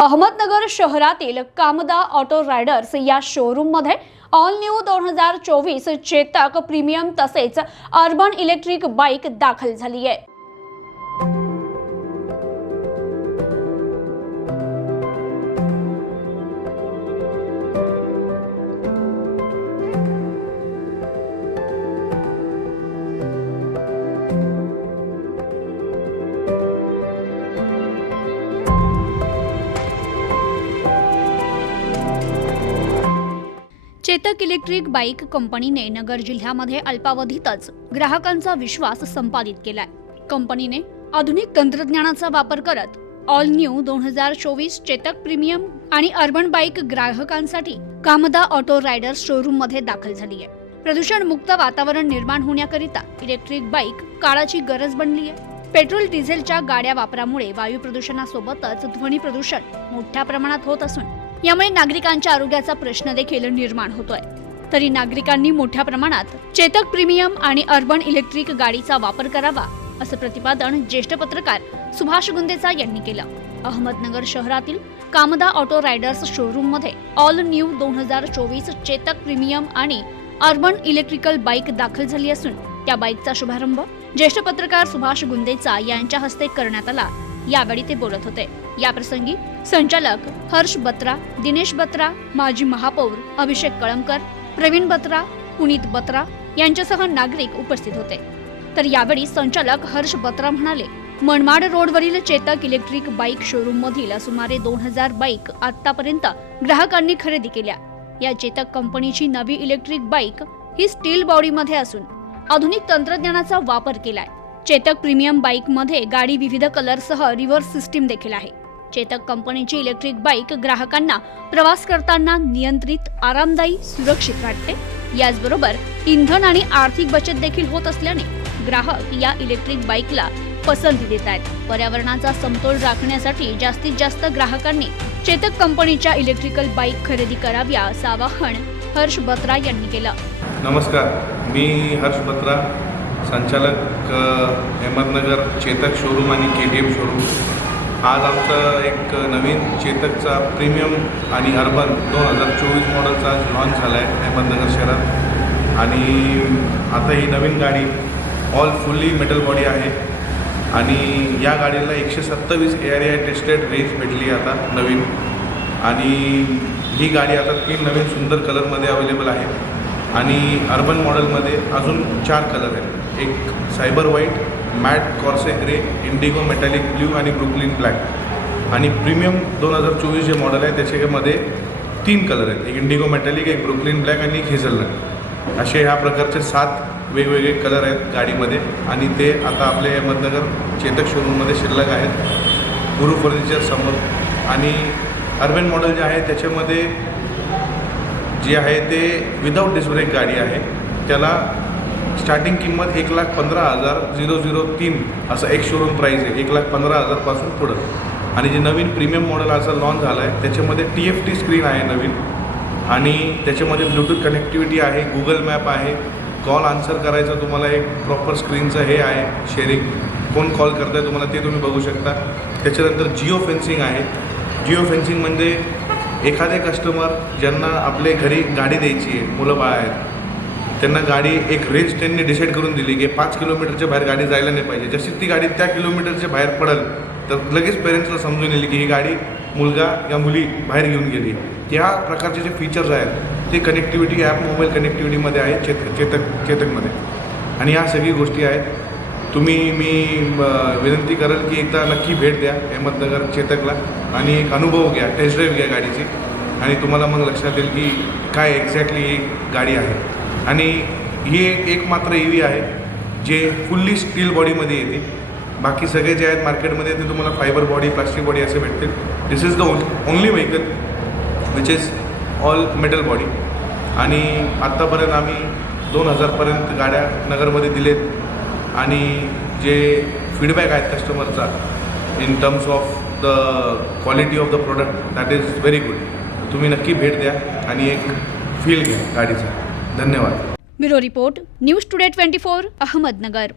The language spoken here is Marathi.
अहमदनगर शहरातील कामदा ऑटो रायडर्स या शोरूममध्ये ऑल न्यू दोन हजार चोवीस चेतक प्रीमियम तसेच अर्बन इलेक्ट्रिक बाईक दाखल झाली आहे. चेतक इलेक्ट्रिक बाईक कंपनीने नगर जिल्ह्यामध्ये अल्पावधीतच ग्राहकांचा विश्वास संपादित केलाय. कंपनीने आधुनिक तंत्रज्ञानाचा वापर करत ऑल न्यू दोन हजार चोवीस चेतक प्रीमियम आणि अर्बन बाईक ग्राहकांसाठी कामदा ऑटो रायडर्स शोरूममध्ये दाखल झाली आहे प्रदूषण मुक्त वातावरण निर्माण होण्याकरिता इलेक्ट्रिक बाईक काळाची गरज बनली आहे पेट्रोल डिझेलच्या गाड्या वापरामुळे वायू प्रदूषणासोबतच ध्वनी प्रदूषण मोठ्या प्रमाणात होत असून यामुळे नागरिकांच्या आरोग्याचा प्रश्न देखील निर्माण होतोय. तरी नागरिकांनी मोठ्या प्रमाणात चेतक प्रीमियम आणि अर्बन इलेक्ट्रिक गाडीचा वापर करावा असं प्रतिपादन ज्येष्ठ पत्रकार सुभाष गुंदेचा यांनी केलं. अहमदनगर शहरातील कामदा ऑटो रायडर्स शोरूममध्ये ऑल न्यू दोन हजार चोवीस चेतक प्रीमियम आणि अर्बन इलेक्ट्रिकल बाईक दाखल झाली असून त्या बाईकचा शुभारंभ ज्येष्ठ पत्रकार सुभाष गुंदेचा यांच्या हस्ते करण्यात आला. यावेळी ते बोलत होते. याप्रसंगी संचालक हर्ष बत्रा दिनेश बत्रा माजी महापौर अभिषेक कळमकर प्रवीण बत्रा पुनीत बत्रा यांच्यासह नागरिक उपस्थित होते. तर यावेळी संचालक हर्ष बत्रा म्हणाले मनमाड रोडवरील चेतक इलेक्ट्रिक बाईक शोरूम मधील सुमारे दोन हजार बाईक आतापर्यंत ग्राहकांनी खरेदी केल्या. या चेतक कंपनीची नवी इलेक्ट्रिक बाईक ही स्टील बॉडीमध्ये असून आधुनिक तंत्रज्ञानाचा वापर केलाय. चेतक प्रीमियम बाईकमध्ये गाडी विविध कलरसह रिव्हर्स सिस्टीम देखील आहे. चेतक कंपनीची इलेक्ट्रिक बाईक ग्राहकांना प्रवास करताना नियंत्रित आरामदायी सुरक्षित वाटते. याचबरोबर इंधन आणि आर्थिक बचत देखील होत असल्याने ग्राहक या इलेक्ट्रिक बाईकला पसंती देत आहेत. पर्यावरणाचा समतोल राखण्यासाठी जास्तीत जास्त ग्राहकांनी चेतक कंपनीच्या इलेक्ट्रिकल बाईक खरेदी कराव्या असं आवाहन हर्ष बत्रा यांनी केलं. नमस्कार मी हर्ष बत्रा संचालक अहमदनगर चेतक शोरूम आणि के टी एम शोरूम आज आमचं एक नवीन चेतकचा प्रीमियम आणि अर्बन दोन हजार चोवीस मॉडेलचा आज लॉन्च झाला आहे अहमदनगर शहरात. आणि आता ही नवीन गाडी ऑल फुल्ली मेटल बॉडी आहे. आणि या गाडीला एकशे सत्तावीस A R I tested range भेटली आता नवीन. आणि ही गाडी आता तीन नवीन सुंदर कलरमध्ये अवेलेबल आहे. आणि अर्बन मॉडेलमध्ये अजून चार कलर आहेत. एक cyber white matte coarse grey indigo metallic blue आणि ब्रुकलिन ब्लॅक आणि प्रीमियम दोन हजार चोवीस जे मॉडेल आहे त्याच्यामध्ये तीन कलर आहेत. एक इंडिगो मेटॅलिक एक ब्रुकलिन ब्लॅक आणि एक हेझलनट असे ह्या प्रकारचे सात वेगवेगळे कलर आहेत गाडीमध्ये. आणि ते आता आपले अहमदनगर चेतक शोरूममध्ये शिल्लक आहेत. गुरु फर्निचर समोर. आणि अर्बन मॉडेल जे आहे त्याच्यामध्ये जे आहे ते विदाऊट डिस्ब्रेक गाडी आहे. त्याला स्टार्टिंग किंमत एक लाख पंधरा हजार झिरो झिरो तीन असं एक शोरूम प्राईस आहे. एक लाख पंधरा हजारपासून पुढं. आणि जे नवीन प्रीमियम मॉडेल असं लॉन्च झालं आहे त्याच्यामध्ये टी एफ टी स्क्रीन आहे नवीन. आणि त्याच्यामध्ये ब्लूटूथ कनेक्टिव्हिटी आहे गुगल मॅप आहे. कॉल आन्सर करायचं तुम्हाला एक प्रॉपर स्क्रीनचं हे आहे शेअरिंग कोण कॉल करताय तुम्हाला ते तुम्ही बघू शकता. त्याच्यानंतर जिओ फेन्सिंग आहे. जिओ फेन्सिंग म्हणजे एखादे कस्टमर ज्यांना आपले घरी गाडी द्यायची आहे मुलं बाळ आहेत त्यांना गाडी एक रेंज त्यांनी डिसाईड करून दिली की पाच किलोमीटरच्या बाहेर गाडी जायला नाही पाहिजे. जशी ती गाडी त्या किलोमीटरच्या बाहेर पडेल तर लगेच पेरेंट्सला समजून येईल की ही गाडी मुलगा या मुली बाहेर घेऊन गेली. या प्रकारचे जे फीचर्स आहेत ते कनेक्टिव्हिटी ॲप मोबाईल कनेक्टिव्हिटीमध्ये आहे चेत चेतक चेतकमध्ये. आणि या सगळी गोष्टी आहेत तुम्ही मी विनंती करेल की एकदा नक्की भेट द्या अहमदनगर चेतकला आणि एक अनुभव घ्या टेस्ट ड्राईव्ह घ्या गाडीची. आणि तुम्हाला मग लक्षात येईल की काय एक्झॅक्टली ही गाडी आहे. आणि ही एक एक मात्र ई व्ही आहे जे फुल्ली स्टील बॉडीमध्ये येते. बाकी सगळे जे आहेत मार्केटमध्ये ते तुम्हाला फायबर बॉडी प्लास्टिक बॉडी असे भेटतील. This is the only vehicle which is all metal body आणि आत्तापर्यंत आम्ही दोन हजारपर्यंत गाड्या नगरमध्ये दिलेत. आणि जे फीडबॅक आहेत कस्टमरचा in terms of the quality of the product that is very good तुम्ही नक्की भेट द्या आणि एक फील घ्या गाडीचा. धन्यवाद. Bureau report news today twenty four Ahmednagar.